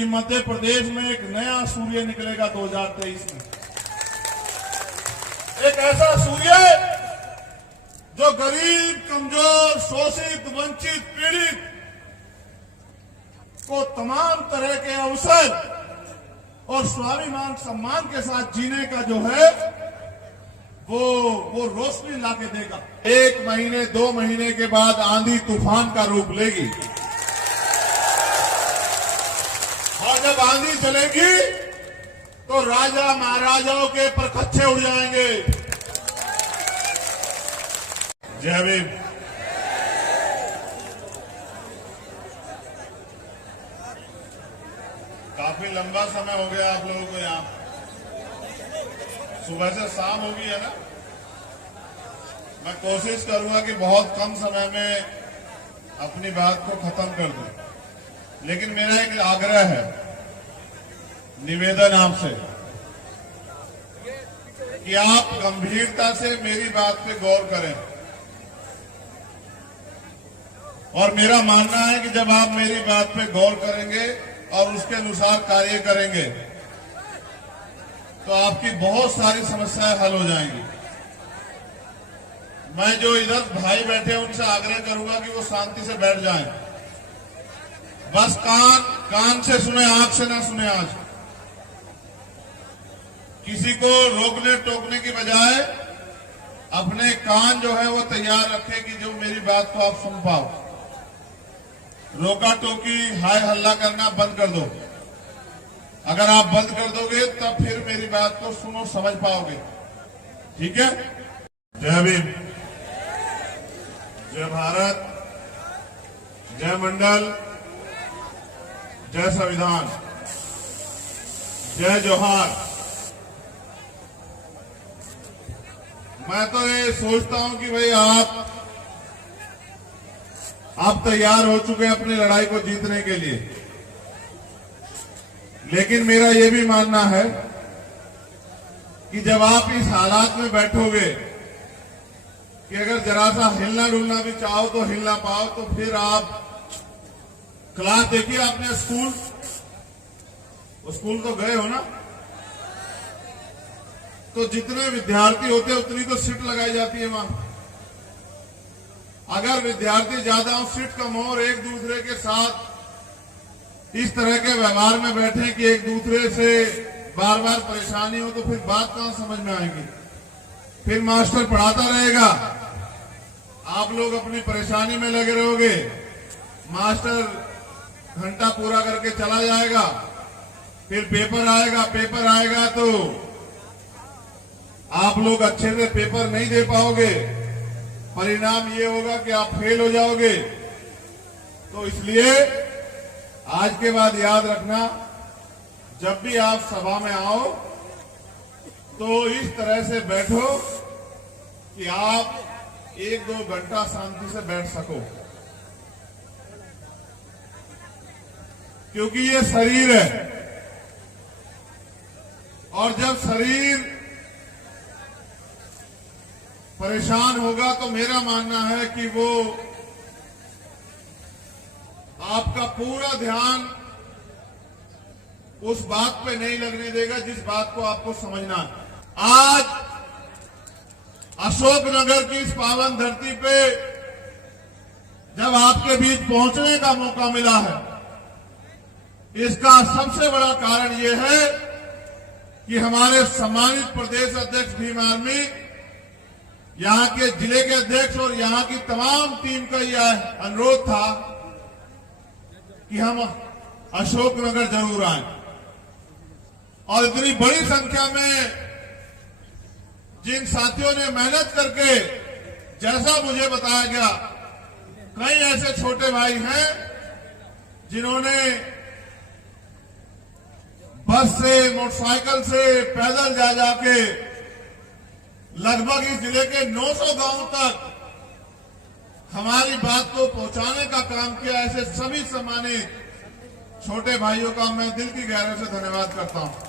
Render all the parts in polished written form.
कि मध्य प्रदेश में एक नया सूर्य निकलेगा 2023 में। एक ऐसा सूर्य जो गरीब, कमजोर, शोषित, वंचित, पीड़ित को तमाम तरह के अवसर और स्वाभिमान सम्मान के साथ जीने का जो है वो रोशनी लाके देगा। 1 महीने 2 महीने के बाद आंधी तूफान का रूप लेगी और जब आंधी चलेगी तो राजा महाराजाओं के परखच्चे उड़ जाएंगे। जय भीम। काफी लंबा समय हो गया आप लोगों को यहाँ, सुबह से शाम हो गई है ना। मैं कोशिश करूंगा कि बहुत कम समय में अपनी बात को खत्म कर दूं, लेकिन मेरा एक आग्रह है, निवेदन आपसे कि आप गंभीरता से मेरी बात पे गौर करें। और मेरा मानना है कि जब आप मेरी बात पे गौर करेंगे और उसके अनुसार कार्य करेंगे तो आपकी बहुत सारी समस्याएं हल हो जाएंगी। मैं जो इधर भाई बैठे हैं उनसे आग्रह करूंगा कि वो शांति से बैठ जाएं, बस कान से सुने, आंख से ना सुने। आज किसी को रोकने टोकने की बजाय अपने कान जो है वो तैयार रखें कि जो मेरी बात को आप सुन पाओ। रोका टोकी, हाय हल्ला करना बंद कर दो। अगर आप बंद कर दोगे तब फिर मेरी बात को सुनो, समझ पाओगे। ठीक है। जय भीम, जय भारत, जय मंडल, जय संविधान, जय जोहार। मैं तो ये सोचता हूं कि भाई आप तैयार हो चुके हैं अपनी लड़ाई को जीतने के लिए, लेकिन मेरा ये भी मानना है कि जब आप इस हालात में बैठोगे कि अगर जरा सा हिलना डुलना भी चाहो तो हिल ना पाओ, तो फिर आप क्लास देखिए। आपने स्कूल तो गए हो ना, तो जितने विद्यार्थी होते हैं उतनी तो सीट लगाई जाती है वहां। अगर विद्यार्थी ज्यादा हो, सीट कम हो और एक दूसरे के साथ इस तरह के व्यवहार में बैठे कि एक दूसरे से बार बार परेशानी हो, तो फिर बात कहां समझ में आएगी। फिर मास्टर पढ़ाता रहेगा, आप लोग अपनी परेशानी में लगे रहोगे, मास्टर घंटा पूरा करके चला जाएगा, फिर पेपर आएगा तो आप लोग अच्छे से पेपर नहीं दे पाओगे, परिणाम ये होगा कि आप फेल हो जाओगे। तो इसलिए आज के बाद याद रखना, जब भी आप सभा में आओ तो इस तरह से बैठो कि आप 1-2 घंटा शांति से बैठ सको, क्योंकि ये शरीर है और जब शरीर परेशान होगा तो मेरा मानना है कि वो आपका पूरा ध्यान उस बात पे नहीं लगने देगा जिस बात को आपको समझना है। आज अशोकनगर की इस पावन धरती पे जब आपके बीच पहुंचने का मौका मिला है, इसका सबसे बड़ा कारण यह है कि हमारे सम्मानित प्रदेश अध्यक्ष भीम आर्मी, यहां के जिले के अध्यक्ष और यहां की तमाम टीम का यह अनुरोध था कि हम अशोकनगर जरूर आए। और इतनी बड़ी संख्या में जिन साथियों ने मेहनत करके, जैसा मुझे बताया गया, कई ऐसे छोटे भाई हैं जिन्होंने बस से, मोटरसाइकिल से, पैदल जा जाके लगभग इस जिले के 900 गांवों तक हमारी बात को पहुंचाने का काम किया। ऐसे सभी सम्मानित छोटे भाइयों का मैं दिल की गहराई से धन्यवाद करता हूं।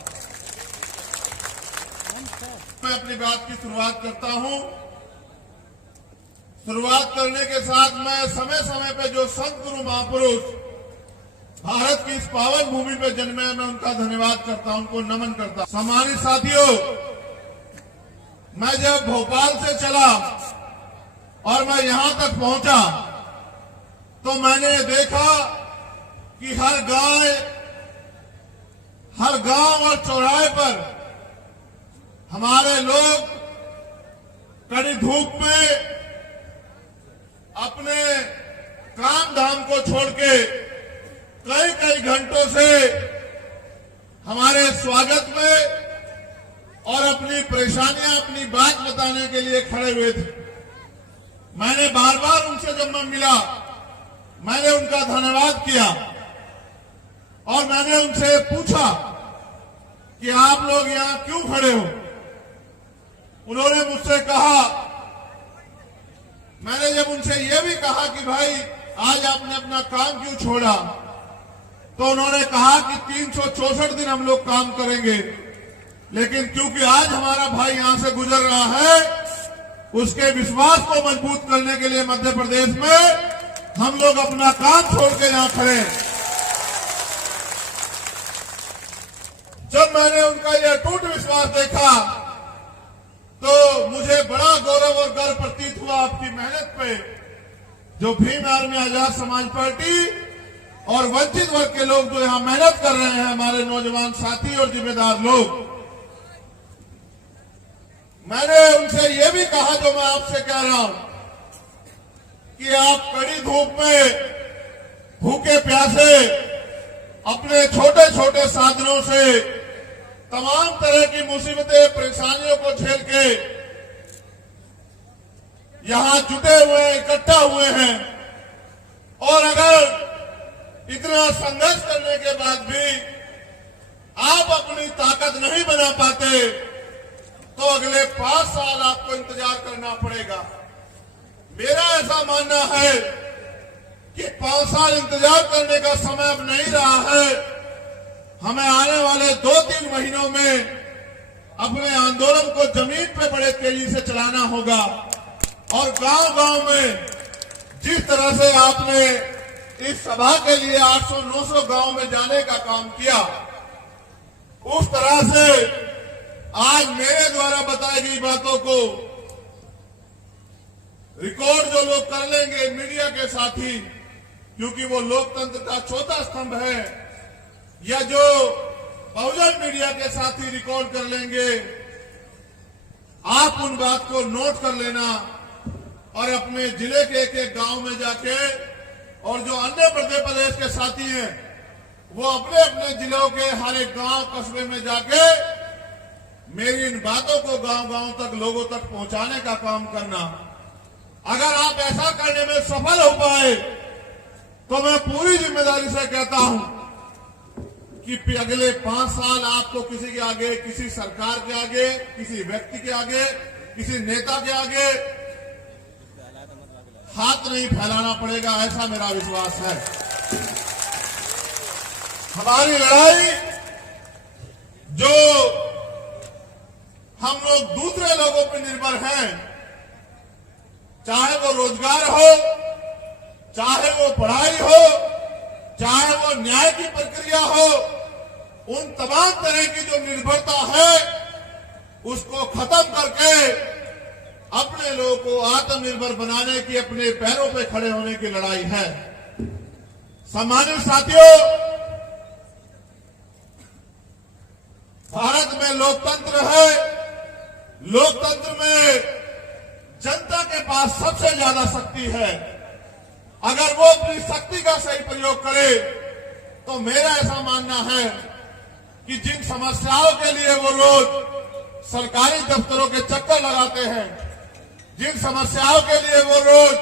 मैं अपनी बात की शुरुआत करता हूं। शुरुआत करने के साथ मैं समय समय पे जो संत गुरु महापुरुष भारत की इस पावन भूमि पे जन्मे, मैं उनका धन्यवाद करता हूं, उनको नमन करता हूं। सम्मानित साथियों, मैं जब भोपाल से चला और मैं यहां तक पहुंचा तो मैंने देखा कि हर गांव और चौराहे पर हमारे लोग कड़ी धूप में अपने काम धाम को छोड़ के कई घंटों से हमारे स्वागत में और अपनी परेशानियां, अपनी बात बताने के लिए खड़े हुए थे। मैंने बार बार उनसे जब मैं मिला, मैंने उनका धन्यवाद किया और मैंने उनसे पूछा कि आप लोग यहां क्यों खड़े हो। उन्होंने मुझसे कहा, मैंने जब उनसे यह भी कहा कि भाई आज आपने अपना काम क्यों छोड़ा, तो उन्होंने कहा कि 364 दिन हम लोग काम करेंगे, लेकिन क्योंकि आज हमारा भाई यहां से गुजर रहा है, उसके विश्वास को मजबूत करने के लिए मध्य प्रदेश में हम लोग अपना काम छोड़ के यहां खड़े हैं। जब मैंने उनका यह अटूट विश्वास देखा तो मुझे बड़ा गौरव और गर्व प्रतीत हुआ आपकी मेहनत पे, जो भीम आर्मी आजाद समाज पार्टी और वंचित वर्ग के लोग जो यहां मेहनत कर रहे हैं, हमारे नौजवान साथी और जिम्मेदार लोग। मैंने उनसे यह भी कहा, जो मैं आपसे कह रहा हूं, कि आप कड़ी धूप में भूखे प्यासे अपने छोटे छोटे साधनों से तमाम तरह की मुसीबतें, परेशानियों को झेल के यहां जुटे हुए, इकट्ठा हुए हैं, और अगर इतना संघर्ष करने के बाद भी आप अपनी ताकत नहीं बना पाते तो अगले 5 साल आपको इंतजार करना पड़ेगा। मेरा ऐसा मानना है कि 5 साल इंतजार करने का समय अब नहीं रहा है। हमें आने वाले 2-3 महीनों में अपने आंदोलन को जमीन पे बड़े तेजी से चलाना होगा और गांव-गांव में जिस तरह से आपने इस सभा के लिए 800-900 गांव में जाने का काम किया, उस तरह से आज मेरे द्वारा बताई गई बातों को रिकॉर्ड जो लोग कर लेंगे मीडिया के साथी, क्योंकि वो लोकतंत्र का चौथा स्तंभ है, या जो बहुजन मीडिया के साथी रिकॉर्ड कर लेंगे, आप उन बात को नोट कर लेना और अपने जिले के एक गांव में जाके, और जो अन्य मध्य प्रदेश के साथी हैं वो अपने अपने जिलों के हर एक गांव कस्बे में जाके मेरी इन बातों को गांव-गांव तक, लोगों तक पहुंचाने का काम करना। अगर आप ऐसा करने में सफल हो पाए तो मैं पूरी जिम्मेदारी से कहता हूं कि अगले 5 साल आपको किसी के आगे, किसी सरकार के आगे, किसी व्यक्ति के आगे, किसी नेता के आगे हाथ नहीं फैलाना पड़ेगा, ऐसा मेरा विश्वास है। हमारी लड़ाई जो हम लोग दूसरे लोगों पर निर्भर हैं, चाहे वो रोजगार हो, चाहे वो पढ़ाई हो, चाहे वो न्याय की प्रक्रिया हो, उन तमाम तरह की जो निर्भरता है उसको खत्म करके अपने लोगों को आत्मनिर्भर बनाने की, अपने पैरों पे खड़े होने की लड़ाई है। सम्मानित साथियों, भारत में लोकतंत्र है। लोकतंत्र में जनता के पास सबसे ज्यादा शक्ति है। अगर वो अपनी शक्ति का सही प्रयोग करे तो मेरा ऐसा मानना है कि जिन समस्याओं के लिए वो रोज सरकारी दफ्तरों के चक्कर लगाते हैं, जिन समस्याओं के लिए वो रोज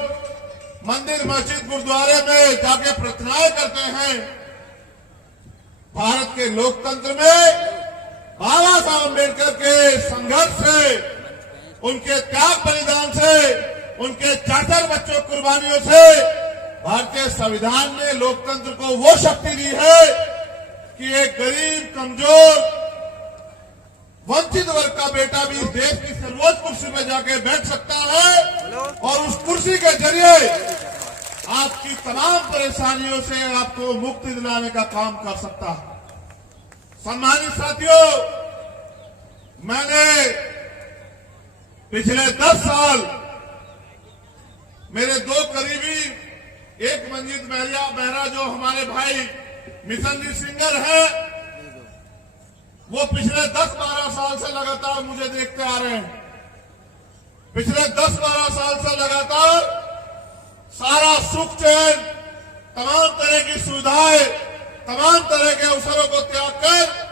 मंदिर, मस्जिद, गुरुद्वारे में जाके प्रार्थनाएं करते हैं, भारत के लोकतंत्र में बाबा साहब अम्बेडकर के संघर्ष से, उनके त्याग बलिदान से, उनके 4 बच्चों कुर्बानियों से भारतीय संविधान ने लोकतंत्र को वो शक्ति दी है कि एक गरीब, कमजोर, वंचित वर्ग का बेटा भी इस देश की सर्वोच्च कुर्सी में जाके बैठ सकता है और उस कुर्सी के जरिए आपकी तमाम परेशानियों से आपको मुक्ति दिलाने का काम कर सकता है। सम्मानित साथियों, मैंने पिछले 10 साल मेरे दो करीबी, एक मंजीत मेहरा जो हमारे भाई मिशनरी सिंगर है, वो पिछले 10-12 साल से लगातार मुझे देखते आ रहे हैं। पिछले 10-12 साल से लगातार सारा सुख चैन, तमाम तरह की सुविधाएं, तमाम तरह के अवसरों को त्याग कर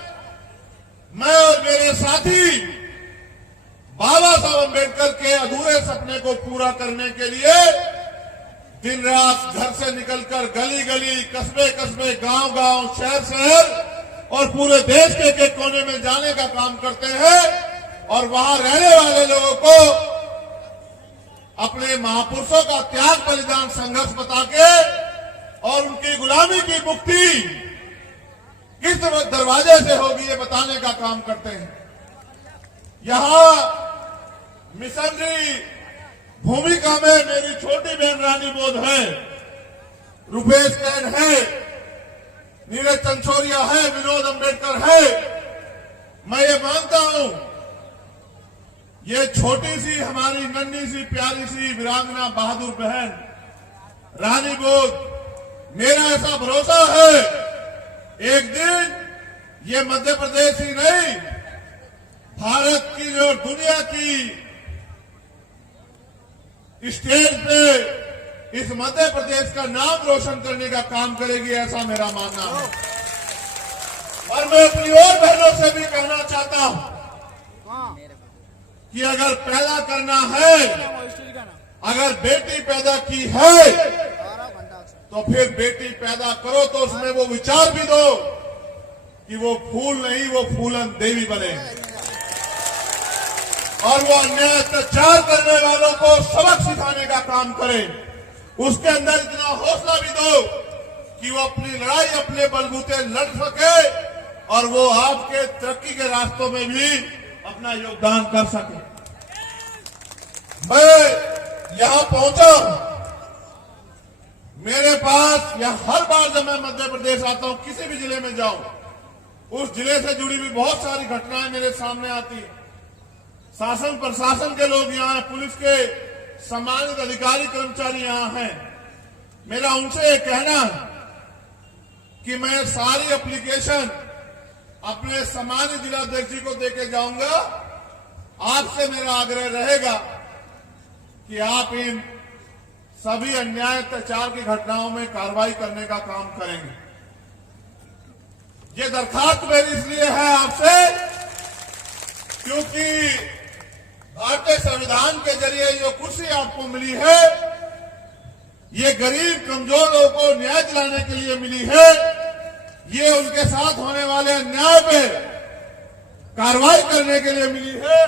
मैं और मेरे साथी बाबा साहब अम्बेडकर के अधूरे सपने को पूरा करने के लिए दिन रात घर से निकलकर गली गली, कस्बे कस्बे, गांव गांव, शहर शहर और पूरे देश के एक कोने में जाने का काम करते हैं और वहां रहने वाले लोगों को अपने महापुरुषों का त्याग, बलिदान, संघर्ष बता के और उनकी गुलामी की मुक्ति किस दरवाजे से होगी ये बताने का काम करते हैं। यहां मिशनरी भूमिका में मेरी छोटी बहन रानी बोध है, रुपेश कैन है, नीरज चंचोरिया है, विनोद अम्बेडकर है। मैं ये मानता हूं ये छोटी सी हमारी नन्ही सी प्यारी सी वीरांगना बहादुर बहन रानी बोध, मेरा ऐसा भरोसा है एक दिन ये मध्य प्रदेश ही नहीं, भारत की और दुनिया की स्टेज पे इस मध्य प्रदेश का नाम रोशन करने का काम करेगी, ऐसा मेरा मानना है। और मैं अपनी और बहनों से भी कहना चाहता हूं कि अगर पैदा करना है, अगर बेटी पैदा की है तो फिर बेटी पैदा करो तो उसमें वो विचार भी दो कि वो फूल नहीं, वो फूलन देवी बने और वो अन्याय अत्याचार करने वालों को सबक सिखाने का काम करे। उसके अंदर इतना हौसला भी दो कि वो अपनी लड़ाई अपने बलबूते लड़ सके और वो आपके तरक्की के रास्तों में भी अपना योगदान कर सके। मैं यहां पहुंचा, मेरे पास यह हर बार जब मैं मध्य प्रदेश आता हूं, किसी भी जिले में जाऊं, उस जिले से जुड़ी हुई बहुत सारी घटनाएं मेरे सामने आती है। शासन प्रशासन के लोग यहाँ हैं, पुलिस के सम्मानित अधिकारी कर्मचारी यहाँ हैं। मेरा उनसे ये कहना कि मैं सारी एप्लीकेशन अपने सम्मानित जिलाध्यक्ष जी को देके जाऊंगा। आपसे मेरा आग्रह रहेगा कि आप इन सभी अन्याय अत्याचार की घटनाओं में कार्रवाई करने का काम करेंगे। ये दरखास्त मेरी इसलिए है आपसे क्योंकि भारतीय संविधान के जरिए जो कुर्सी आपको मिली है, ये गरीब कमजोर लोगों को न्याय दिलाने के लिए मिली है। ये उनके साथ होने वाले अन्याय पे कार्रवाई करने के लिए मिली है।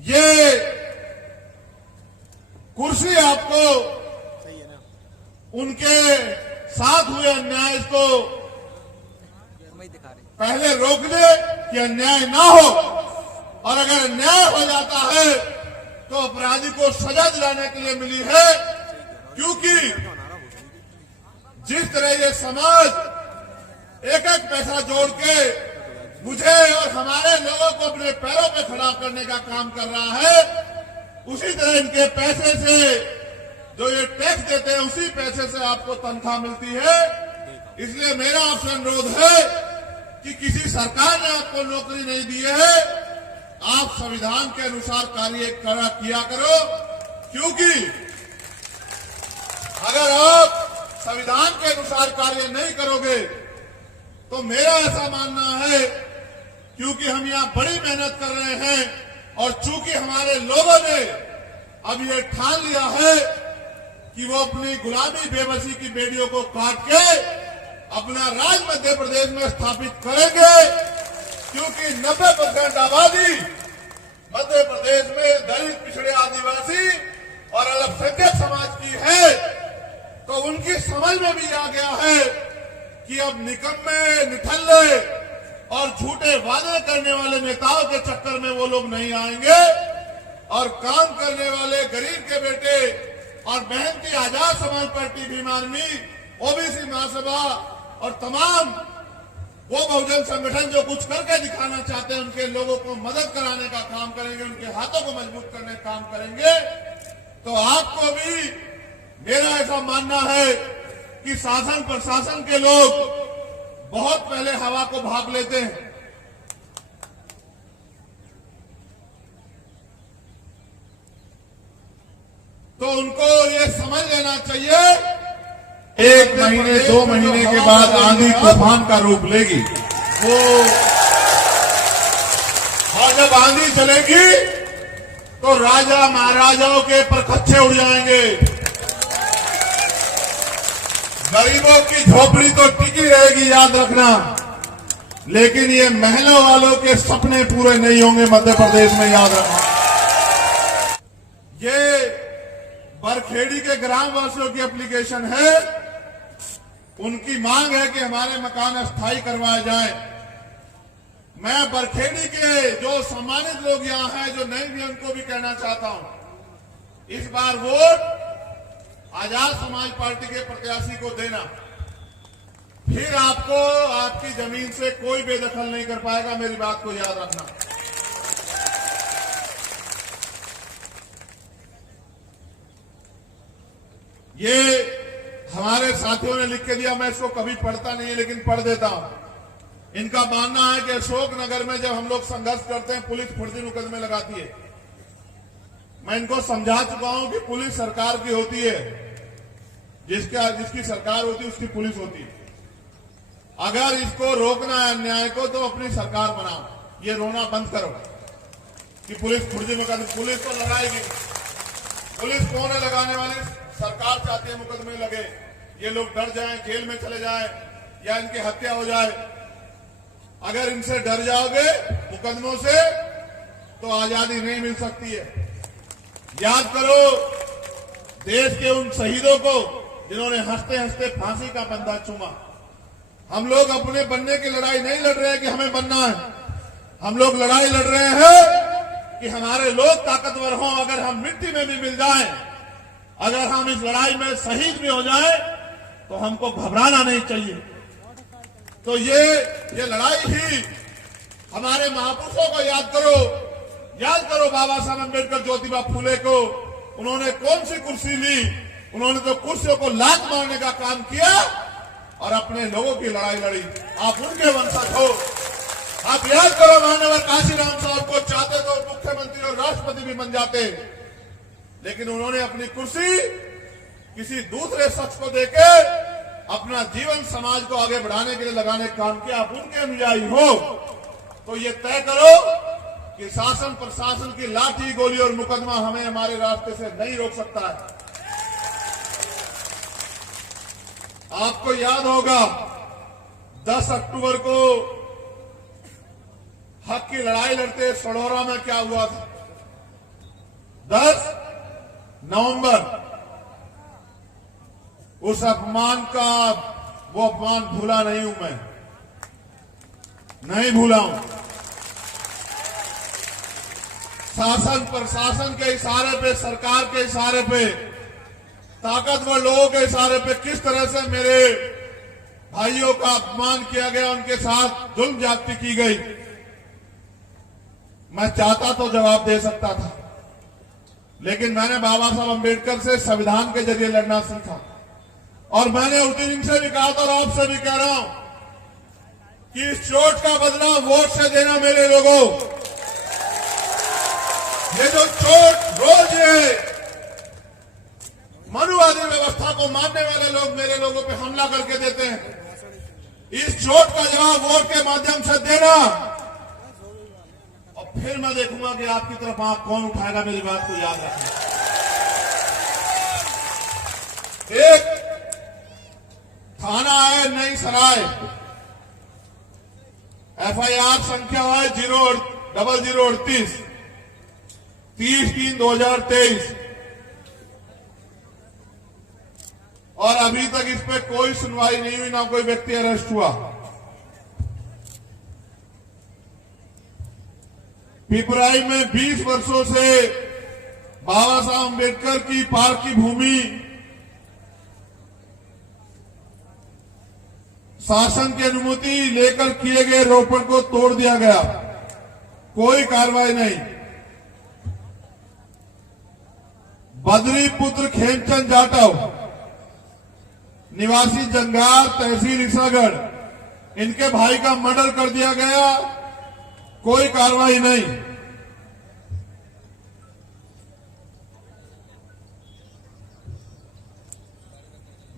ये कुर्सी आपको उनके साथ हुए अन्याय को पहले रोकने कि अन्याय ना हो, और अगर अन्याय हो जाता है तो अपराधी को सजा दिलाने के लिए मिली है। क्योंकि जिस तरह ये समाज एक एक पैसा जोड़ के मुझे और हमारे लोगों को अपने पैरों पे खड़ा करने का काम कर रहा है, उसी तरह इनके पैसे से जो ये टैक्स देते हैं, उसी पैसे से आपको तनख्वाह मिलती है। इसलिए मेरा आपसे अनुरोध है कि किसी सरकार ने आपको नौकरी नहीं दी है, आप संविधान के अनुसार कार्य किया करो। क्योंकि अगर आप संविधान के अनुसार कार्य नहीं करोगे तो मेरा ऐसा मानना है, क्योंकि हम यहां बड़ी मेहनत कर रहे हैं और चूंकि हमारे लोगों ने अब ये ठान लिया है कि वो अपनी गुलामी बेबसी की बेड़ियों को काट के अपना राज मध्य प्रदेश में स्थापित करेंगे। क्योंकि 90% आबादी मध्य प्रदेश में दलित, पिछड़े, आदिवासी और अल्पसंख्यक समाज की है, तो उनकी समझ में भी आ गया है कि अब निकम्मे, निठल्ले और झूठे वादे करने वाले नेताओं के चक्कर में वो लोग नहीं आएंगे और काम करने वाले गरीब के बेटे, और मेहनती Azad Samaj party Bhim army, OBC महासभा और तमाम वो बहुजन संगठन जो कुछ करके दिखाना चाहते हैं, उनके लोगों को मदद कराने का काम करेंगे, उनके हाथों को मजबूत करने का काम करेंगे। तो आपको भी मेरा ऐसा मानना है कि शासन प्रशासन के लोग बहुत पहले हवा को भाग लेते हैं। तो उनको ये समझ लेना चाहिए, एक महीने 2 महीने के बाद आंधी तूफान का रूप लेगी वो, और जब आंधी चलेगी तो राजा महाराजाओं के परखच्चे उड़ जाएंगे। गरीबों की झोपड़ी तो टिकी रहेगी, याद रखना, लेकिन ये महलों वालों के सपने पूरे नहीं होंगे मध्य प्रदेश में, याद रखना। ये बरखेड़ी के ग्रामवासियों की एप्लीकेशन है। उनकी मांग है कि हमारे मकान अस्थायी करवाए जाएं। मैं बरखेड़ी के जो सम्मानित लोग यहां हैं, जो नहीं भी, उनको भी कहना चाहता हूं, इस बार वोट आजाद समाज पार्टी के प्रत्याशी को देना। फिर आपको आपकी जमीन से कोई बेदखल नहीं कर पाएगा, मेरी बात को याद रखना। ये हमारे साथियों ने लिख के दिया, मैं इसको कभी पढ़ता नहीं है लेकिन पढ़ देता हूं। इनका मानना है कि अशोकनगर में जब हम लोग संघर्ष करते हैं, पुलिस फर्जी मुकदमे लगाती है। मैं इनको समझा चुका हूं कि पुलिस सरकार की होती है, जिसकी सरकार होती है उसकी पुलिस होती है। अगर इसको रोकना है अन्याय को, तो अपनी सरकार बनाओ। ये रोना बंद करो कि पुलिस फर्जी मुकदमे, पुलिस तो लगाएगी। पुलिस कौन है लगाने वाले? सरकार चाहती है मुकदमे लगे, ये लोग डर जाएं, जेल में चले जाएं, या इनकी हत्या हो जाए। अगर इनसे डर जाओगे मुकदमों से, तो आजादी नहीं मिल सकती है। याद करो देश के उन शहीदों को जिन्होंने हंसते हंसते फांसी का फंदा चूमा। हम लोग अपने बनने की लड़ाई नहीं लड़ रहे हैं कि हमें बनना है, हम लोग लड़ाई लड़ रहे हैं कि हमारे लोग ताकतवर हों। अगर हम मिट्टी में भी मिल जाएं, अगर हम इस लड़ाई में शहीद भी हो जाए, तो हमको घबराना नहीं चाहिए। तो ये लड़ाई ही हमारे महापुरुषों को याद करो बाबा साहब अम्बेडकर, ज्योतिबा फूले को। उन्होंने कौन सी कुर्सी ली? उन्होंने तो कुर्सियों को लात मारने का काम किया और अपने लोगों की लड़ाई लड़ी। आप उनके वंशज हो। आप याद करो, माननीय काशीराम साहब को चाहते तो मुख्यमंत्री और राष्ट्रपति भी बन जाते, लेकिन उन्होंने अपनी कुर्सी किसी दूसरे शख्स को देके अपना जीवन समाज को आगे बढ़ाने के लिए लगाने का काम किया। आप उनके अनुयायी हो, तो ये तय करो कि शासन प्रशासन की लाठी गोली और मुकदमा हमें हमारे रास्ते से नहीं रोक सकता है। आपको याद होगा 10 अक्टूबर को हक की लड़ाई लड़ते सड़ौरा में क्या हुआ था। 10 नवंबर, उस अपमान का, वो अपमान भूला नहीं हूं मैं, नहीं भूला हूं। शासन प्रशासन के इशारे पे, सरकार के इशारे पे, ताकतवर लोगों के इशारे पे किस तरह से मेरे भाइयों का अपमान किया गया, उनके साथ जुल्म ज्यादती की गई। मैं चाहता तो जवाब दे सकता था, लेकिन मैंने बाबा साहब अम्बेडकर से संविधान के जरिए लड़ना सीखा। और मैंने उस दिन इनसे भी कहा था और आपसे भी कह रहा हूं कि इस चोट का बदला वोट से देना मेरे लोगों। ये जो चोट रोज है, मनुवादी व्यवस्था को मानने वाले लोग मेरे लोगों पे हमला करके देते हैं, इस चोट का जवाब वोट के माध्यम से देना। और फिर मैं देखूंगा कि आपकी तरफ आंख कौन उठाएगा। मेरी बात को याद रखना। एक थाना है नई सराय, FIR संख्या है 0038 30/3/2023, और अभी तक इस पे कोई सुनवाई नहीं हुई, ना कोई व्यक्ति अरेस्ट हुआ। पिपराई में 20 वर्षों से बाबा साहब अम्बेडकर की पार्क की भूमि शासन की अनुमति लेकर किए गए रोपण को तोड़ दिया गया, कोई कार्रवाई नहीं। बद्री पुत्र खेमचंद जाटव निवासी जंगार तहसील ईसागढ़, इनके भाई का मर्डर कर दिया गया, कोई कार्रवाई नहीं।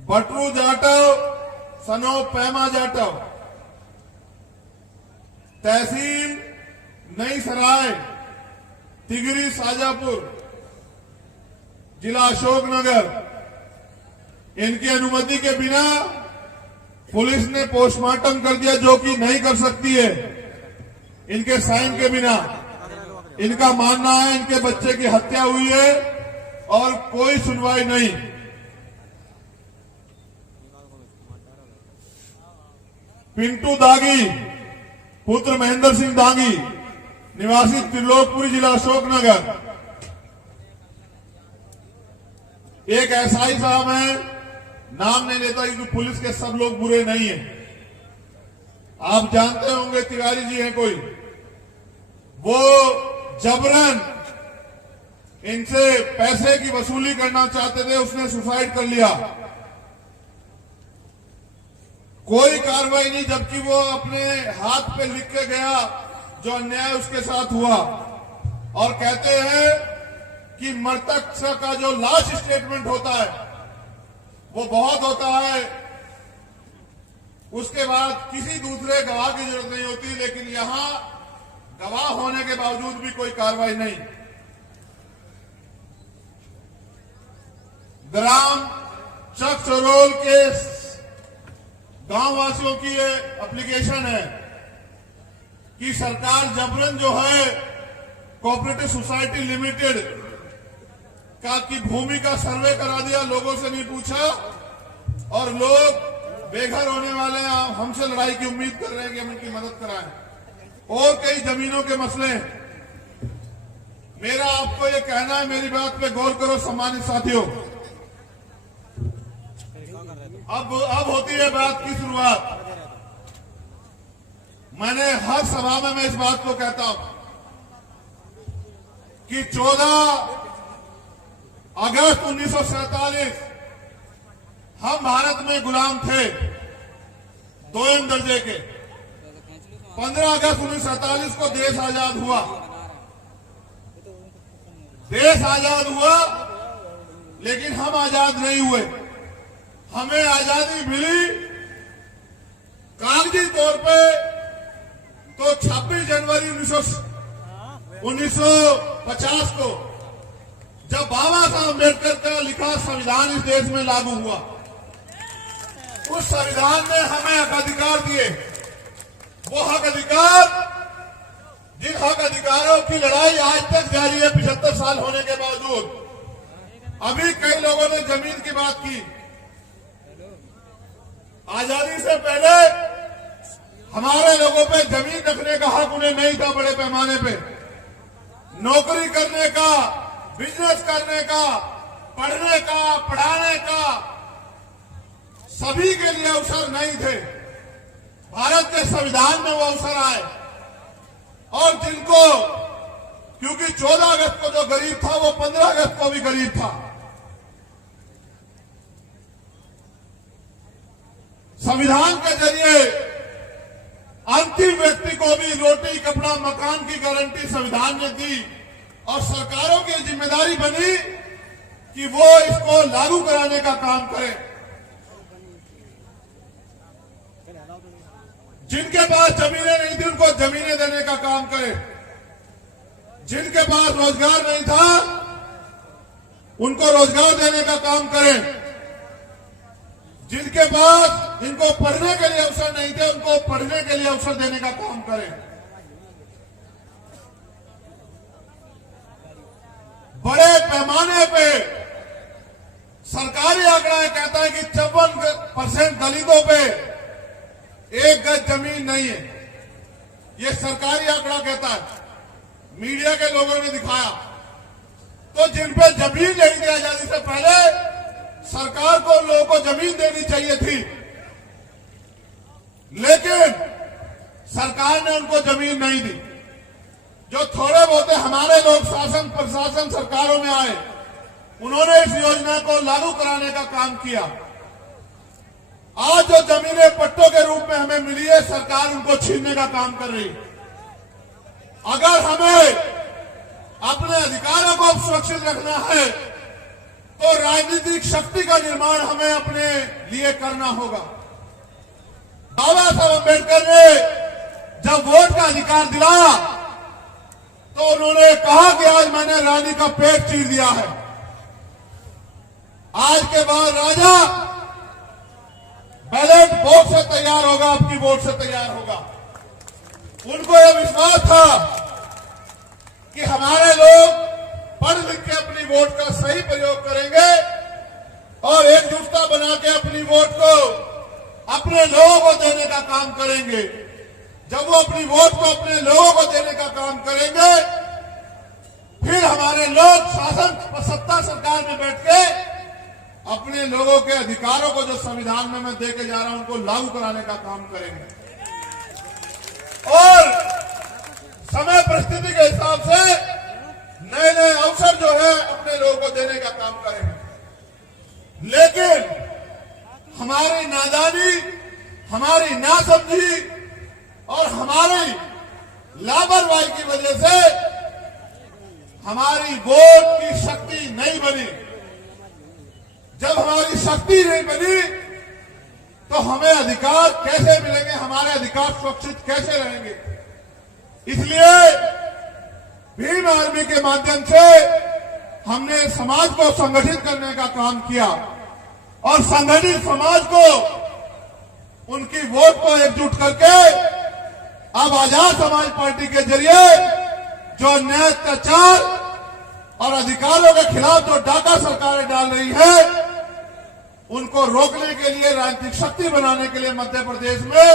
बटरू जाटव सनो पैमा जाटव तहसील नई सराय तिगरी साजापुर जिला अशोकनगर, इनकी अनुमति के बिना पुलिस ने पोस्टमार्टम कर दिया, जो कि नहीं कर सकती है इनके साइन के बिना। इनका मानना है इनके बच्चे की हत्या हुई है और कोई सुनवाई नहीं। पिंटू दागी पुत्र महेंद्र सिंह दागी निवासी त्रिलोकपुरी जिला अशोकनगर, एक एसआई साहब हैं, नाम नहीं लेता क्योंकि पुलिस के सब लोग बुरे नहीं हैं। आप जानते होंगे तिवारी जी हैं कोई, वो जबरन इनसे पैसे की वसूली करना चाहते थे, उसने सुसाइड कर लिया, कोई कार्रवाई नहीं, जबकि वो अपने हाथ पे लिख के गया जो अन्याय उसके साथ हुआ। और कहते हैं कि मृतक का जो लास्ट स्टेटमेंट होता है वो बहुत होता है, उसके बाद किसी दूसरे गवाह की जरूरत नहीं होती, लेकिन यहां गवाह होने के बावजूद भी कोई कार्रवाई नहीं। ग्राम चकचरोल के गांव वासियों की ये एप्लीकेशन है कि सरकार जबरन जो है कोऑपरेटिव सोसाइटी लिमिटेड की भूमि का सर्वे करा दिया, लोगों से नहीं पूछा, और लोग बेघर होने वाले हैं, हमसे लड़ाई की उम्मीद कर रहे हैं कि हम इनकी मदद कराएं। और कई जमीनों के मसले हैं। मेरा आपको ये कहना है, मेरी बात पे गौर करो सम्मानित साथियों। अब होती है बात की शुरुआत। मैंने हर सभा में मैं इस बात को कहता हूं कि 14 अगस्त 1947 हम भारत में गुलाम थे, दोयम दर्जे के। 15 अगस्त 1947 को देश आजाद हुआ। देश आजाद हुआ, लेकिन हम आजाद नहीं हुए। हमें आजादी मिली कागजी तौर पे तो 26 जनवरी 1950 को, जब बाबा साहब अम्बेडकर का लिखा संविधान इस देश में लागू हुआ। उस संविधान ने हमें हक अधिकार दिए, वो हक अधिकार, जिन हक अधिकारों की लड़ाई आज तक जारी है 75 साल होने के बावजूद। अभी कई लोगों ने जमीन की बात की। आजादी से पहले हमारे लोगों पे जमीन रखने का हक उन्हें नहीं था, बड़े पैमाने पे नौकरी करने का, बिजनेस करने का, पढ़ने का, पढ़ाने का सभी के लिए अवसर नहीं थे। भारत के संविधान में वो अवसर आए, और जिनको, क्योंकि 14 अगस्त को जो गरीब था वो 15 अगस्त को भी गरीब था। संविधान के जरिए अंतिम व्यक्ति को भी रोटी, कपड़ा, मकान की गारंटी संविधान ने दी, और सरकारों की जिम्मेदारी बनी कि वो इसको लागू कराने का काम करें। जिनके पास जमीनें नहीं थी उनको जमीनें देने का काम करें, जिनके पास रोजगार नहीं था उनको रोजगार देने का काम करें, जिनके पास, जिनको पढ़ने के लिए अवसर नहीं थे उनको पढ़ने के लिए अवसर देने का काम करें। बड़े पैमाने पे सरकारी आंकड़ा कहता है कि 54% दलितों पे 1 गज जमीन नहीं है। ये सरकारी आंकड़ा कहता है, मीडिया के लोगों ने दिखाया। तो जिन पे जमीन नहीं दी आजादी से पहले सरकार को लोगों को जमीन देनी चाहिए थी, लेकिन सरकार ने उनको जमीन नहीं दी। जो थोड़े बहुत हमारे लोग शासन प्रशासन सरकारों में आए, उन्होंने इस योजना को लागू कराने का काम किया। आज जो जमीनें पट्टों के रूप में हमें मिली है, सरकार उनको छीनने का काम कर रही है। अगर हमें अपने अधिकारों को सुरक्षित रखना है तो राजनीतिक शक्ति का निर्माण हमें अपने लिए करना होगा। बाबा साहब अम्बेडकर ने जब वोट का अधिकार दिलाया तो उन्होंने कहा कि आज मैंने रानी का पेट चीर दिया है। आज के बाद राजा बैलेट बॉक्स से तैयार होगा, आपकी वोट से तैयार होगा। उनको यह विश्वास था कि हमारे लोग पढ़ लिख के अपनी वोट का सही प्रयोग करेंगे और एकजुटता बना के अपनी वोट को अपने लोगों को देने का काम करेंगे। जब वो अपनी वोट को अपने लोगों को देने का काम करेंगे, फिर हमारे लोग शासन सत्ता सरकार में बैठ के अपने लोगों के अधिकारों को जो संविधान में मैं दे के जा रहा हूं उनको लागू कराने का काम करेंगे और समय परिस्थिति के हिसाब से नए नए अवसर जो है अपने लोगों को देने का काम करेंगे। लेकिन हमारी नादानी, हमारी नासमझी और हमारी लापरवाही की वजह से हमारी वोट की शक्ति नहीं बनी। जब हमारी शक्ति नहीं बनी तो हमें अधिकार कैसे मिलेंगे, हमारे अधिकार सुरक्षित कैसे रहेंगे। इसलिए भीम आर्मी के माध्यम से हमने समाज को संगठित करने का काम किया और संगठित समाज को उनकी वोट को एकजुट करके अब आजाद समाज पार्टी के जरिए जो अन्याय अत्याचार और अधिकारों के खिलाफ जो डाका सरकारें डाल रही है, उनको रोकने के लिए, राजनीतिक शक्ति बनाने के लिए मध्य प्रदेश में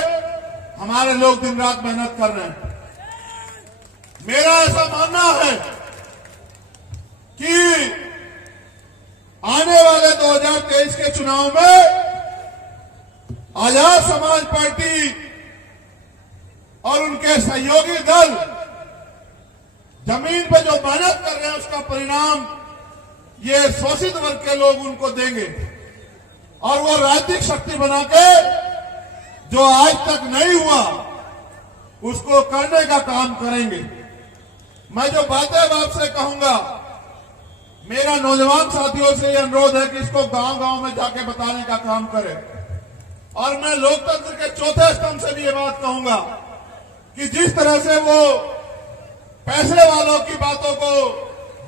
हमारे लोग दिन रात मेहनत कर रहे हैं। मेरा ऐसा मानना है कि आने वाले 2023 के चुनाव में आजाद समाज पार्टी और उनके सहयोगी दल जमीन पे जो मेहनत कर रहे हैं उसका परिणाम ये शोषित वर्ग के लोग उनको देंगे और वो राजनीतिक शक्ति बना के जो आज तक नहीं हुआ उसको करने का काम करेंगे। मैं जो बातें अब आपसे कहूंगा, मेरा नौजवान साथियों से यह अनुरोध है कि इसको गांव गांव में जाके बताने का काम करें। और मैं लोकतंत्र के चौथे स्तंभ से भी ये बात कहूंगा कि जिस तरह से वो पैसे वालों की बातों को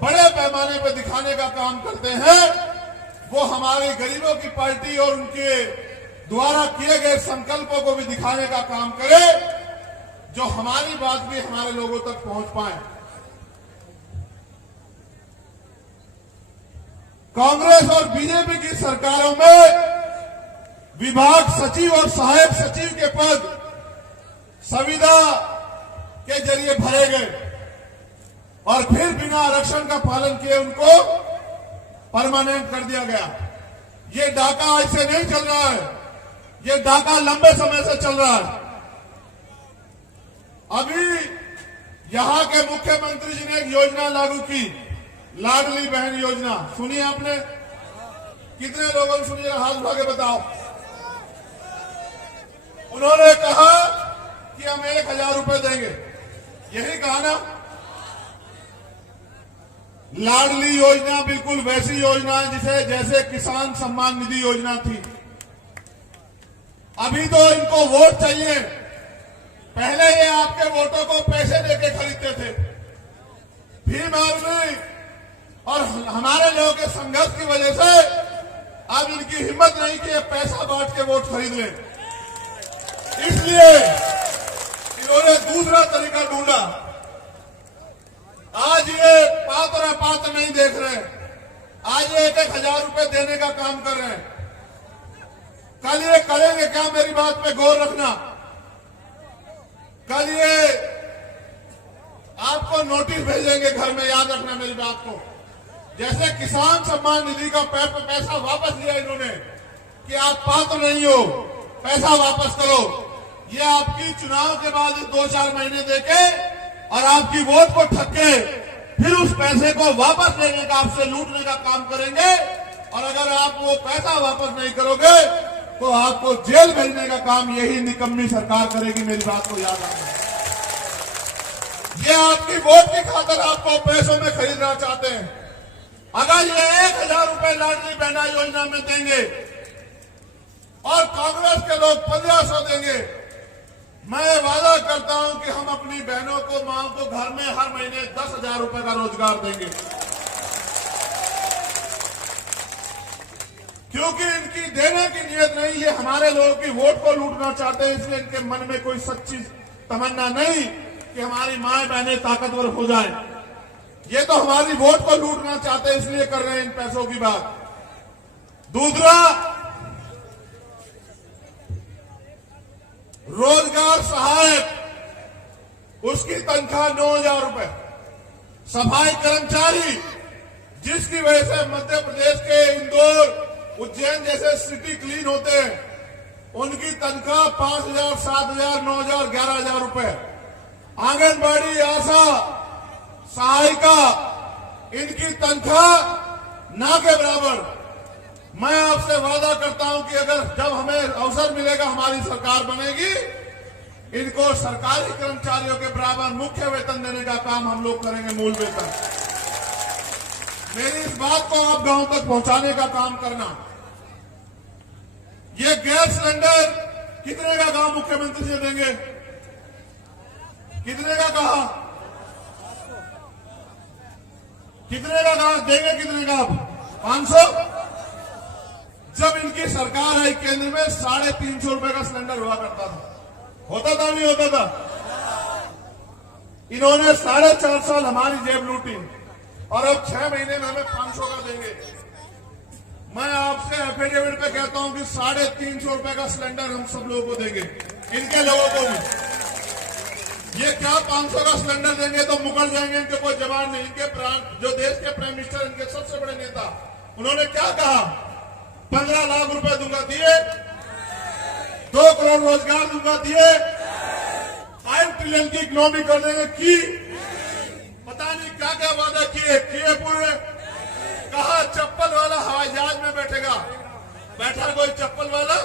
बड़े पैमाने पर दिखाने का काम करते हैं, वो हमारी गरीबों की पार्टी और उनके द्वारा किए गए संकल्पों को भी दिखाने का काम करे, जो हमारी बात भी हमारे लोगों तक पहुंच पाए। कांग्रेस और बीजेपी की सरकारों में विभाग सचिव और सहायक सचिव के पद संविदा के जरिए भरे गए और फिर बिना आरक्षण का पालन किए उनको परमानेंट कर दिया गया। ये डाका आज से नहीं चल रहा है, ये डाका लंबे समय से चल रहा है। अभी यहां के मुख्यमंत्री जी ने एक योजना लागू की, लाडली बहन योजना। सुनिए आपने? कितने लोगों ने सुनिए? हाथ उठा के बताओ। उन्होंने कहा कि हम 1000 रुपए देंगे, यही कहा ना? लाडली योजना बिल्कुल वैसी योजना है जैसे किसान सम्मान निधि योजना थी। अभी तो इनको वोट चाहिए, पहले ये आपके वोटों को पैसे देके खरीदते थे। भीम आर्मी और हमारे लोगों के संघर्ष की वजह से अब इनकी हिम्मत नहीं कि ये पैसा बांट के वोट खरीद लें, इसलिए इन्होंने दूसरा तरीका ढूंढा। आज ये पात्र नहीं देख रहे, आज ये 1000 रुपए देने का काम कर रहे हैं। कल ये करेंगे क्या? मेरी बात पे गौर रखना। कल ये आपको नोटिस भेजेंगे घर में, याद रखना मेरी बात को। जैसे किसान सम्मान निधि का पैसा वापस लिया इन्होंने कि आप पात्र नहीं हो, पैसा वापस करो। ये आपकी चुनाव के बाद 2-4 महीने देके और आपकी वोट को ठक्के फिर उस पैसे को वापस लेने का, आपसे लूटने का काम करेंगे। और अगर आप वो पैसा वापस नहीं करोगे तो आपको जेल भेजने का काम यही निकम्मी सरकार करेगी। मेरी बात को याद रखना। ये आपकी वोट की खातिर आपको पैसों में खरीदना चाहते हैं। अगर ये 1,000 रुपए लाडली बहना योजना में देंगे और कांग्रेस के लोग 1,500 देंगे, मैं वादा करता हूं कि हम अपनी बहनों को, मां को घर में हर महीने 10,000 रुपए का रोजगार देंगे। क्योंकि इनकी देने की नीयत नहीं, ये हमारे लोगों की वोट को लूटना चाहते हैं। इसलिए इनके मन में कोई सच्ची तमन्ना नहीं कि हमारी माएं बहनें ताकतवर हो जाएं। ये तो हमारी वोट को लूटना चाहते हैं, इसलिए कर रहे हैं इन पैसों की बात। दूसरा, रोजगार सहायक, उसकी तनख्वाह 9,000 रुपए। सफाई कर्मचारी, जिसकी वजह से मध्य प्रदेश के इंदौर, उज्जैन जैसे सिटी क्लीन होते हैं, उनकी तनख्वाह 5,000, 7,000, 9,000, 11,000 रुपए। आंगनबाड़ी, आशा, सहायिका, इनकी तनख्वाह ना के बराबर। मैं आपसे वादा करता हूं कि अगर जब हमें अवसर मिलेगा, हमारी सरकार बनेगी, इनको सरकारी कर्मचारियों के बराबर मुख्य वेतन देने का काम हम लोग करेंगे, मूल वेतन। मेरी इस बात को आप गांव तक पहुंचाने का काम करना। ये गैस सिलेंडर कितने का कहा मुख्यमंत्री से देंगे? कितने का कहा? कितने का कहा देंगे? कितने का? 500। जब इनकी सरकार आई केंद्र में, 350 रुपए का सिलेंडर हुआ करता था। होता था नहीं होता था? इन्होंने 4.5 साल हमारी जेब लूटी और अब 6 महीने में हमें 500 का देंगे। मैं आपसे एफिडेविट पे कहता हूं कि 350 रुपए का सिलेंडर हम सब लोगों को देंगे, इनके लोगों को भी। ये क्या 500 का सिलेंडर देंगे तो मुकर जाएंगे, इनके कोई जवाब नहीं। इनके जो देश के प्राइम मिनिस्टर, इनके सबसे बड़े नेता, उन्होंने क्या कहा? 15 लाख रुपए दूंगा, दिए। 2 करोड़ रोजगार दूंगा, दिए। 5 ट्रिलियन की इकोनॉमी कर देंगे की। पता नहीं क्या क्या वादा किए पूरे। कहा चप्पल वाला हवाई जहाज में बैठेगा, बैठा कोई चप्पल वाला?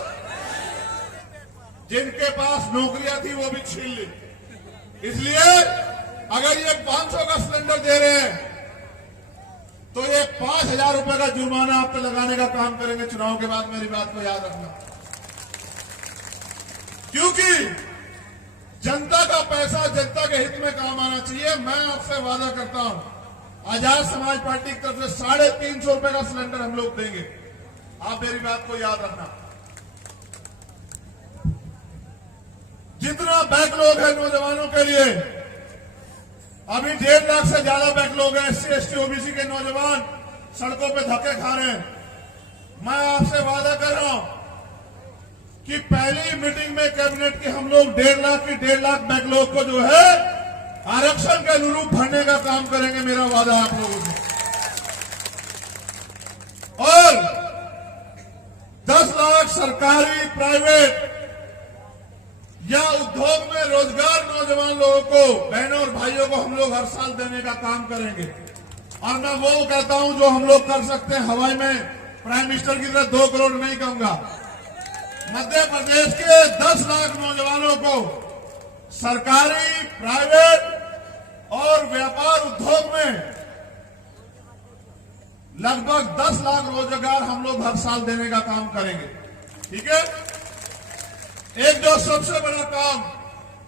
जिनके पास नौकरियां थी वो भी छीन ली। इसलिए अगर ये 500 का सिलेंडर दे रहे हैं तो ये 5,000 रुपए का जुर्माना आप पे लगाने का काम करेंगे चुनाव के बाद। मेरी बात को याद रखना, क्योंकि जनता का पैसा जनता के हित में काम आना चाहिए। मैं आपसे वादा करता हूं, आजाद समाज पार्टी की तरफ से 350 रुपए का सिलेंडर हम लोग देंगे। आप मेरी बात को याद रखना। जितना बैकलॉग है नौजवानों के लिए, अभी 1.5 लाख से ज्यादा बैकलॉग है। SC, ST, OBC के नौजवान सड़कों पे धक्के खा रहे हैं। मैं आपसे वादा कर रहा हूं कि पहली मीटिंग में कैबिनेट की हम लोग 1.5 लाख बैकलॉग को जो है आरक्षण के अनुरूप भरने का काम करेंगे। मेरा वादा आप लोगों से। और 10 लाख सरकारी, प्राइवेट या उद्योग में रोजगार नौजवान लोगों को, बहनों और भाइयों को हम लोग हर साल देने का काम करेंगे। और मैं वो कहता हूं जो हम लोग कर सकते हैं। हवाई में प्राइम मिनिस्टर की तरह 2 करोड़ नहीं कहूंगा। मध्य प्रदेश के 10 लाख नौजवानों को सरकारी, प्राइवेट और व्यापार उद्योग में लगभग 10 लाख रोजगार हम लोग हर साल देने का काम करेंगे। ठीक है? एक जो सबसे बड़ा काम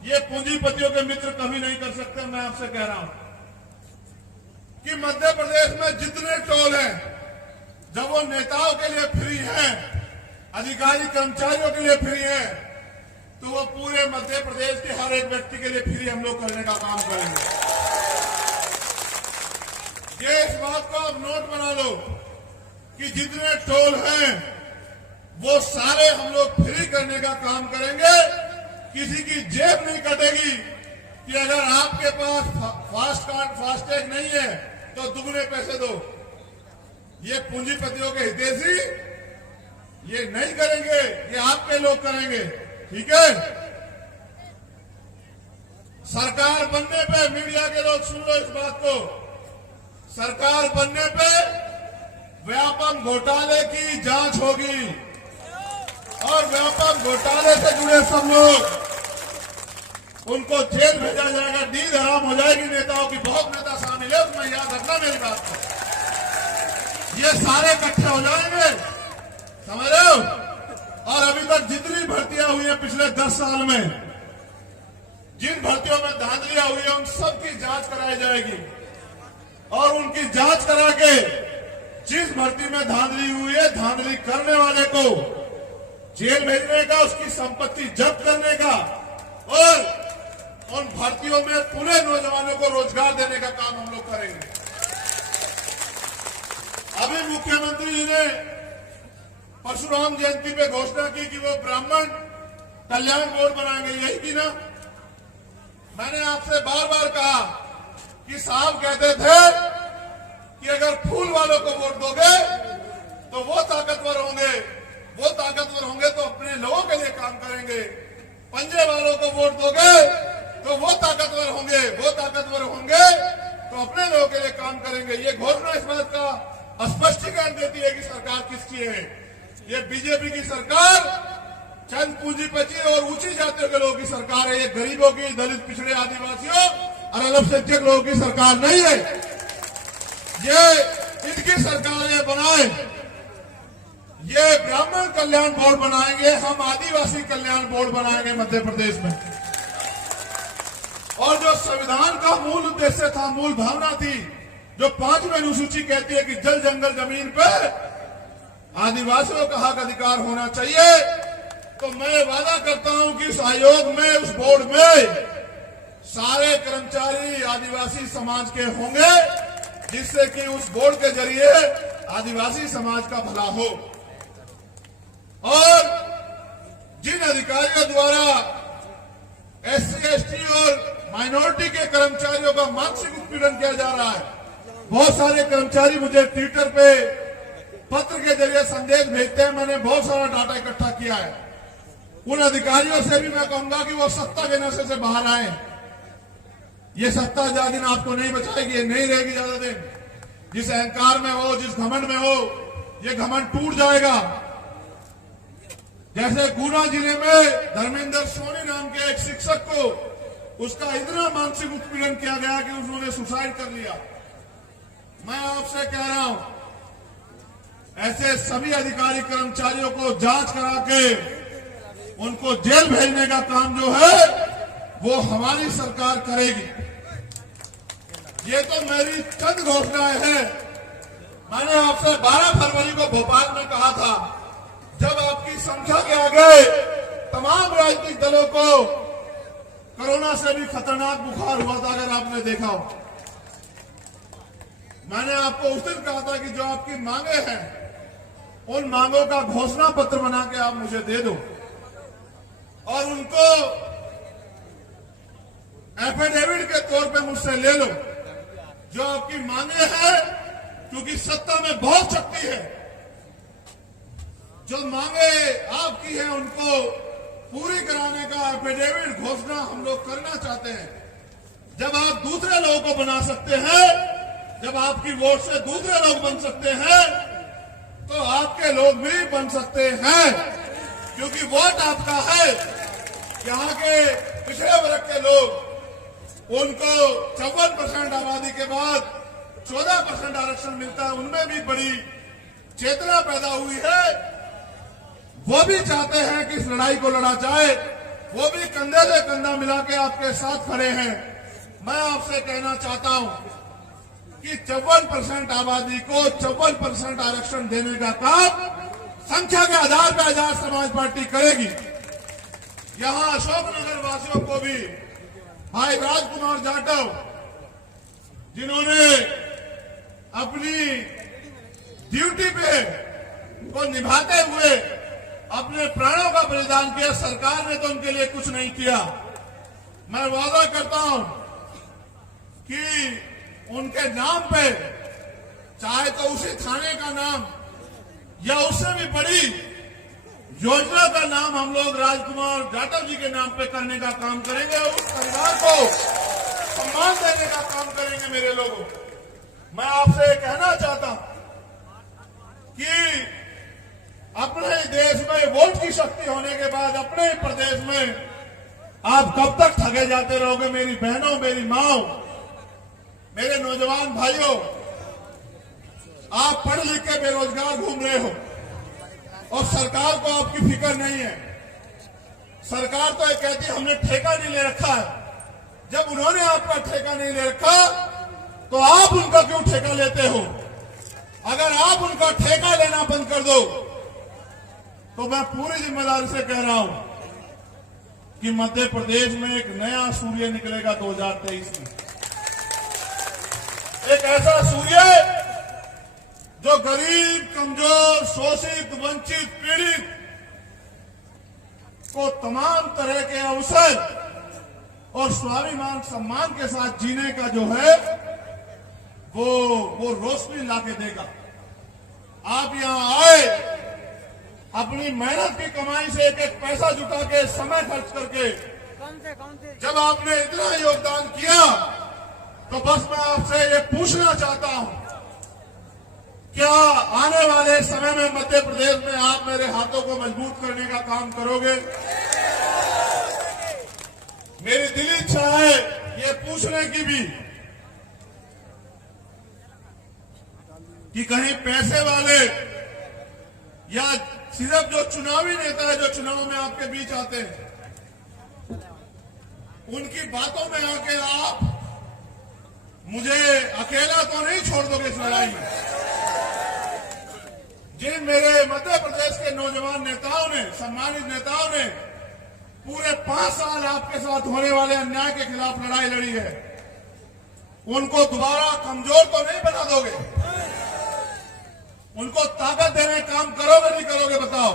ये पूंजीपतियों के मित्र कभी नहीं कर सकते। मैं आपसे कह रहा हूं कि मध्य प्रदेश में जितने टोल हैं, जब वो नेताओं के लिए फ्री हैं, अधिकारी कर्मचारियों के लिए फ्री है, तो वो पूरे मध्य प्रदेश के हर एक व्यक्ति के लिए फ्री हम लोग करने का काम करेंगे। ये इस बात को आप नोट बना लो कि जितने टोल हैं वो सारे हम लोग फ्री करने का काम करेंगे। किसी की जेब नहीं कटेगी कि अगर आपके पास फास्टैग नहीं है तो दुगने पैसे दो। ये पूंजीपतियों के हितैषी ये नहीं करेंगे, ये आपके लोग करेंगे। ठीक है, सरकार बनने पे मीडिया के लोग सुन लो इस बात को, सरकार बनने पे व्यापम घोटाले की जांच होगी और व्यापम घोटाले से जुड़े सब लोग उनको जेल भेजा जाएगा, नींद हराम हो जाएगी नेताओं की। बहुत नेता शामिल है उसमें, याद रखना मेरी बात को। ये सारे इकट्ठे हो जाएंगे, समझ रहे हो। और अभी तक जितनी भर्तियां हुई है पिछले 10 साल में, जिन भर्तियों में धांधलियां हुई है उन सब की जांच कराई जाएगी और उनकी जांच करा के जिस भर्ती में धांधली हुई है, धांधली करने वाले को जेल भेजने का, उसकी संपत्ति जब्त करने का और उन भर्तियों में पूरे नौजवानों को रोजगार देने का काम हम लोग करेंगे। अभी मुख्यमंत्री जी ने परशुराम जयंती पे घोषणा की कि वो ब्राह्मण कल्याण बोर्ड बनाएंगे, यही की ना। मैंने आपसे बार बार कहा कि साहब कहते थे कि अगर फूल वालों को वोट दोगे तो वो ताकतवर होंगे, वो ताकतवर होंगे तो अपने लोगों के लिए काम करेंगे। पंजे वालों को वोट दोगे तो वो ताकतवर होंगे, वो ताकतवर होंगे तो अपने लोगों के लिए काम करेंगे। ये घोषणा इस बात का स्पष्टीकरण देती है कि सरकार किसकी है। ये बीजेपी की सरकार चंद पूंजीपति और ऊंची जातियों के लोगों की सरकार है। ये गरीबों की, दलित, पिछड़े, आदिवासियों और अल्पसंख्यक लोगों की सरकार नहीं है। ये इनकी सरकार ये बनाए, ये ब्राह्मण कल्याण बोर्ड बनाएंगे, हम आदिवासी कल्याण बोर्ड बनाएंगे मध्य प्रदेश में। और जो संविधान का मूल उद्देश्य था, मूल भावना थी, जो 5वीं अनुसूची कहती है कि जल, जंगल, जमीन पर आदिवासियों का हक अधिकार होना चाहिए, तो मैं वादा करता हूं कि उस आयोग में, उस बोर्ड में सारे कर्मचारी आदिवासी समाज के होंगे, जिससे कि उस बोर्ड के जरिए आदिवासी समाज का भला हो। और जिन अधिकारियों द्वारा एससी, एसटी और माइनॉरिटी के कर्मचारियों का मानसिक उत्पीड़न किया जा रहा है, बहुत सारे कर्मचारी मुझे ट्विटर पे पत्र के जरिए संदेश भेजते हैं, मैंने बहुत सारा डाटा इकट्ठा किया है। उन अधिकारियों से भी मैं कहूंगा कि वो सत्ता के नशे से बाहर आए। ये सत्ता ज्यादा दिन आपको नहीं बचाएगी, ये नहीं रहेगी ज्यादा दिन। जिस अहंकार में हो, जिस घमंड में हो, ये घमंड टूट जाएगा। जैसे गुना जिले में धर्मेंद्र सोनी नाम के एक शिक्षक को उसका इतना मानसिक उत्पीड़न किया गया कि उन्होंने सुसाइड कर लिया। मैं आपसे कह रहा हूं, ऐसे सभी अधिकारी कर्मचारियों को जांच करा के उनको जेल भेजने का काम जो है वो हमारी सरकार करेगी। ये तो मेरी चंद घोषणाएं हैं। मैंने आपसे 12 फरवरी को भोपाल में कहा था, जब आपकी संख्या के आगे तमाम राजनीतिक दलों को कोरोना से भी खतरनाक बुखार हुआ था, अगर आपने देखा हो। मैंने आपको उस दिन कहा था कि जो आपकी मांगे हैं, उन मांगों का घोषणा पत्र बना के आप मुझे दे दो और उनको एफिडेविट के तौर पे मुझसे ले लो। जो आपकी मांगे हैं, क्योंकि सत्ता में बहुत शक्ति है, जो मांगे आपकी हैं उनको पूरी कराने का एफिडेविट घोषणा हम लोग करना चाहते हैं। जब आप दूसरे लोगों को बना सकते हैं, जब आपकी वोट से दूसरे लोग बन सकते हैं, तो आपके लोग भी बन सकते हैं, क्योंकि वोट आपका है। यहाँ के पिछड़े वर्ग के लोग, उनको 54% आबादी के बाद 14% आरक्षण मिलता है, उनमें भी बड़ी चेतना पैदा हुई है। वो भी चाहते हैं कि इस लड़ाई को लड़ा जाए, वो भी कंधे से कंधा मिला के आपके साथ खड़े हैं। मैं आपसे कहना चाहता हूं कि 54% आबादी को 54% आरक्षण देने का काम संख्या के आधार पर आजाद समाज पार्टी करेगी। यहां अशोकनगर वासियों को भी भाई राजकुमार जाटव, जिन्होंने अपनी ड्यूटी पे को निभाते हुए अपने प्राणों का बलिदान किया, सरकार ने तो उनके लिए कुछ नहीं किया। मैं वादा करता हूं कि उनके नाम पे चाहे तो उसी थाने का नाम या उससे भी बड़ी योजना का नाम हम लोग राजकुमार जाटव जी के नाम पे करने का काम करेंगे। उस परिवार को सम्मान देने का काम करेंगे। मेरे लोगों, मैं आपसे कहना चाहता हूं कि अपने ही देश में वोट की शक्ति होने के बाद अपने ही प्रदेश में आप कब तक ठगे जाते रहोगे? मेरी बहनों, मेरी माओ, मेरे नौजवान भाइयों, आप पढ़ लिख के बेरोजगार घूम रहे हो और सरकार को आपकी फिक्र नहीं है। सरकार तो ये कहती है हमने ठेका नहीं ले रखा है। जब उन्होंने आपका ठेका नहीं ले रखा तो आप उनका क्यों ठेका लेते हो? अगर आप उनका ठेका लेना बंद कर दो तो मैं पूरी जिम्मेदारी से कह रहा हूं कि मध्य प्रदेश में एक नया सूर्य निकलेगा 2023 में। एक ऐसा सूर्य जो गरीब, कमजोर, शोषित, वंचित, पीड़ित को तमाम तरह के अवसर और स्वाभिमान सम्मान के साथ जीने का जो है वो रोशनी लाके देगा। आप यहां आए, अपनी मेहनत की कमाई से एक एक पैसा जुटा के, समय खर्च करके, जब आपने इतना योगदान किया तो बस मैं आपसे ये पूछना चाहता हूं, क्या आने वाले समय में मध्य प्रदेश में आप मेरे हाथों को मजबूत करने का काम करोगे? मेरी दिली इच्छा है ये पूछने की भी कि कहीं पैसे वाले या सिर्फ जो चुनावी नेता है, जो चुनाव में आपके बीच आते हैं, उनकी बातों में आके आप मुझे अकेला तो नहीं छोड़ दोगे इस लड़ाई में। जिन मेरे मध्य प्रदेश के नौजवान नेताओं ने, सम्मानित नेताओं ने पूरे 5 साल आपके साथ होने वाले अन्याय के खिलाफ लड़ाई लड़ी है, उनको दोबारा कमजोर तो नहीं बना दोगे? उनको ताकत देने का काम करोगे नहीं करोगे? बताओ।